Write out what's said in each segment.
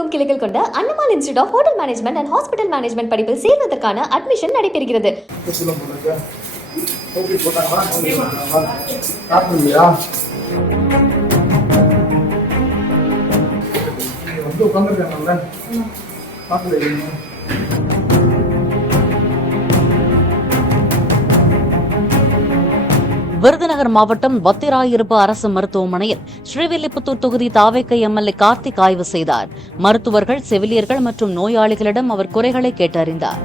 தமிழகமெங்கும் கிளைகள் கொண்ட Annamal institute of hotel management and hospital management படிப்பில் சேர்வதற்கான அட்மிஷன் நடைபெறுகிறது. விருதுநகர் மாவட்டம் வத்திராயிருப்பு அரசு மருத்துவமனையில் ஸ்ரீவில்லிபுத்தூர் தொகுதி தாவேக்கை எம்எல்ஏ கார்த்திக் ஆய்வு செய்தார். மருத்துவர்கள், செவிலியர்கள் மற்றும் நோயாளிகளிடம் அவர் குறைகளை கேட்டறிந்தார்.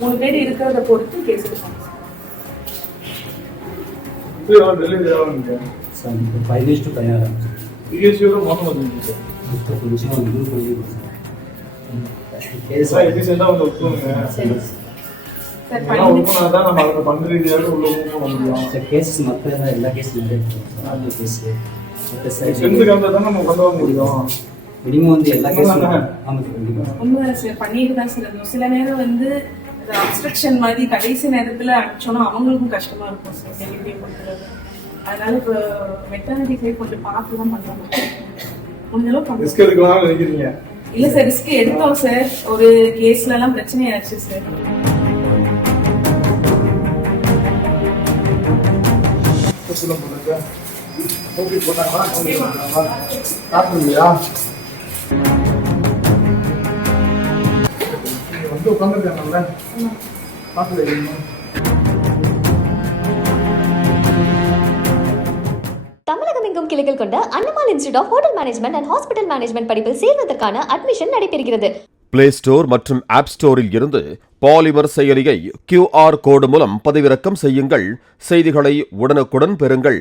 மூணு பேர் இருக்கிறத பொறுத்து கேஸ் எடுப்பாங்க. சில நேரம் வந்து அப்ஸ்ட்ரக்ஷன் மாதிரி கடைசி நேரத்துல அடிச்சோன்னா அவங்களுக்கும் கஷ்டமா இருக்கும் சார் டெலிவரி பண்றது. அதனால இப்போ மெட்டர்னிட்டி சைட் கொஞ்சம் பார்த்து தான் பண்றோம். முடிஞ்ச அளவுக்கு இல்ல சார், ரிஸ்க் எடுத்தோம் சார். ஒரு கேஸ்ல எல்லாம் பிரச்சனை ஆச்சு சார். தமிழகமெங்கும் கிளைகள் கொண்ட Annamal institute of hotel management and hospital management படிப்பில் சேர்வதற்கான அட்மிஷன் நடைபெறுகிறது. பிளே ஸ்டோர் மற்றும் ஆப் ஸ்டோரில் இருந்து பாலிமர் செயலியை QR கோடு மூலம் பதிவிறக்கம் செய்யுங்கள். செய்திகளை உடனுக்குடன் பெறுங்கள்.